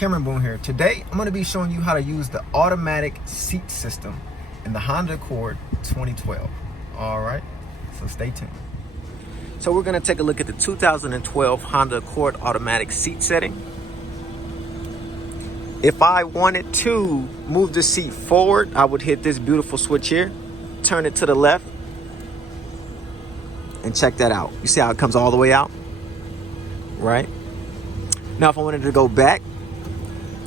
Cameron Boone here. Today, I'm going to be showing you how to use the automatic seat system in the Honda Accord 2012. All right, so stay tuned. So we're going to take a look at the 2012 Honda Accord automatic seat setting. If I wanted to move the seat forward, I would hit this beautiful switch here, turn it to the left, and check that out. You see how it comes all the way out, right? Now, if I wanted to go back,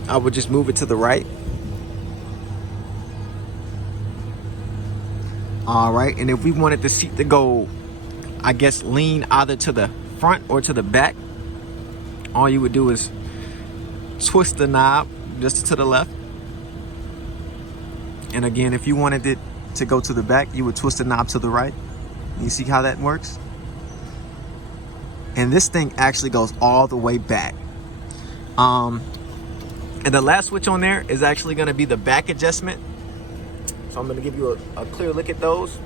I would just move it to the right. All right, and if we wanted the seat to go, I guess, lean either to the front or to the back, all you would do is twist the knob just to the left. And again, if you wanted it to go to the back, you would twist the knob to the right. You see how that works? And this thing actually goes all the way back. And the last switch on there is actually going to be the back adjustment. So I'm going to give you a clear look at those.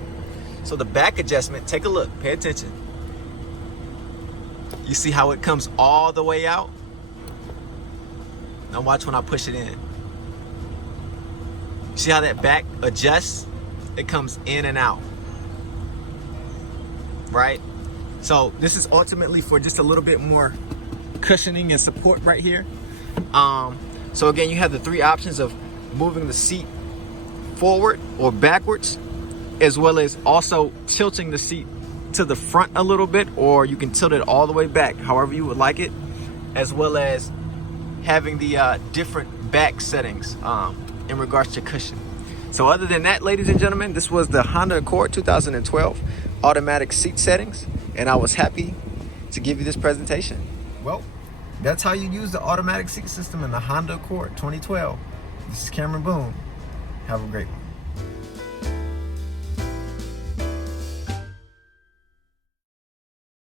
So the back adjustment, take a look, pay attention. You see how it comes all the way out? Now watch when I push it in. See how that back adjusts? It comes in and out, right? So this is ultimately for just a little bit more cushioning and support right here. So again, you have the three options of moving the seat forward or backwards, as well as also tilting the seat to the front a little bit, or you can tilt it all the way back, however you would like it, as well as having the different back settings in regards to cushion. So other than that, ladies and gentlemen, this was the Honda Accord 2012 automatic seat settings, and I was happy to give you this presentation. Well, that's how you use the automatic seat system in the Honda Accord 2012. This is Cameron Boone. Have a great one.